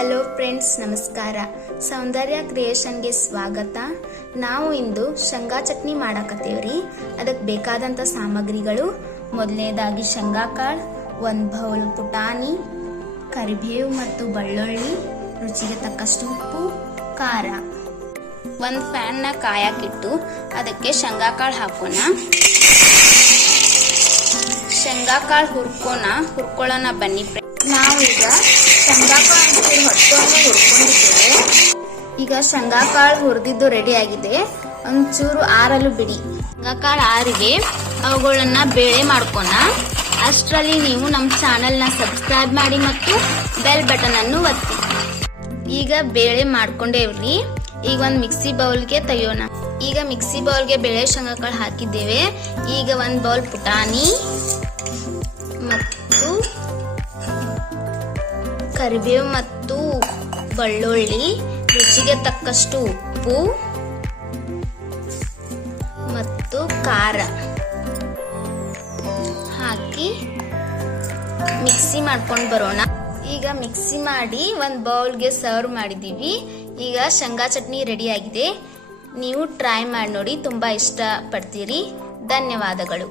Hello friends, ನಮಸ್ಕಾರ. ಸೌಂದರ್ಯ ಕ್ರಿಯೇಷನ್ಗೆ ಸ್ವಾಗತ. ನಾವು ಇಂದು ಶೇಂಗಾ ಚಟ್ನಿ ಮಾಡಾಕತ್ತೇವ್ರಿ. ಅದಕ್ಕೆ ಬೇಕಾದಂಥ ಸಾಮಗ್ರಿಗಳು, ಮೊದಲನೇದಾಗಿ ಶೇಂಗಾ ಕಾಳು, ಒಂದು ಬೌಲ್ ಪುಟಾಣಿ, ಕರಿಬೇವು ಮತ್ತು ಬೆಳ್ಳುಳ್ಳಿ, ರುಚಿಗೆ ತಕ್ಕಷ್ಟು ಉಪ್ಪು, ಖಾರ. ಒಂದು ಫ್ಯಾನ್ನ ಕಾಯಕ್ಕಿಟ್ಟು ಅದಕ್ಕೆ ಶೇಂಗಾ ಕಾಳು ಹಾಕೋಣ. ಶೇಂಗಾ ಕಾಳು ಹುರ್ಕೋಣ, ಹುರ್ಕೊಳ್ಳೋಣ ಬನ್ನಿ ಫ್ರೆಂಡ್ ನಾವು ಈಗ ಶೇಂಗಾ ಕಾಳು ಹೊಟ್ಟೆಯನ್ನು ಹುರ್ಕೊಂಡಿದ್ದೇವೆ. ಈಗ ಶೇಂಗಾ ಕಾಳು ಹುರಿದಿದ್ದು ರೆಡಿ ಆಗಿದೆ. ಒಂಚೂರು ಆರಲು ಬಿಡಿ. ಶೇಂಗಾ ಕಾಳು ಆರಿದೆ ಅವುಗಳನ್ನ ಬೇಳೆ ಮಾಡ್ಕೋಣ. ಅಷ್ಟರಲ್ಲಿ ನೀವು ನಮ್ಮ ಚಾನೆಲ್ನ ಸಬ್ಸ್ಕ್ರೈಬ್ ಮಾಡಿ ಮತ್ತು ಬೆಲ್ ಬಟನ್ ಅನ್ನು ಒತ್ತಿ. ಈಗ ಬೇಳೆ ಮಾಡ್ಕೊಂಡೇವ್ರಿ ಈಗ ಒಂದು ಮಿಕ್ಸಿ ಬೌಲ್ಗೆ ತೆಗಿಯೋಣ. ಈಗ ಮಿಕ್ಸಿ ಬೌಲ್ಗೆ ಬೇಳೆ ಶೇಂಗಾ ಕಾಳು ಹಾಕಿದ್ದೇವೆ. ಈಗ ಒಂದು ಬೌಲ್ ಪುಟಾಣಿ. ಮತ್ತು ಕರಿಬೇವು ಮತ್ತು ಬೆಳ್ಳುಳ್ಳಿ, ರುಚಿಗೆ ತಕ್ಕಷ್ಟು ಉಪ್ಪು ಮತ್ತು ಖಾರ ಹಾಕಿ ಮಿಕ್ಸಿ ಮಾಡ್ಕೊಂಡು ಬರೋಣ. ಈಗ ಮಿಕ್ಸಿ ಮಾಡಿ ಒಂದು ಬೌಲ್ಗೆ ಸರ್ವ್ ಮಾಡಿದ್ದೀವಿ ಈಗ ಶೇಂಗಾ ಚಟ್ನಿ ರೆಡಿ ಆಗಿದೆ. ನೀವು ಟ್ರೈ ಮಾಡಿ ನೋಡಿ, ತುಂಬ ಇಷ್ಟ ಪಡ್ತೀರಿ ಧನ್ಯವಾದಗಳು.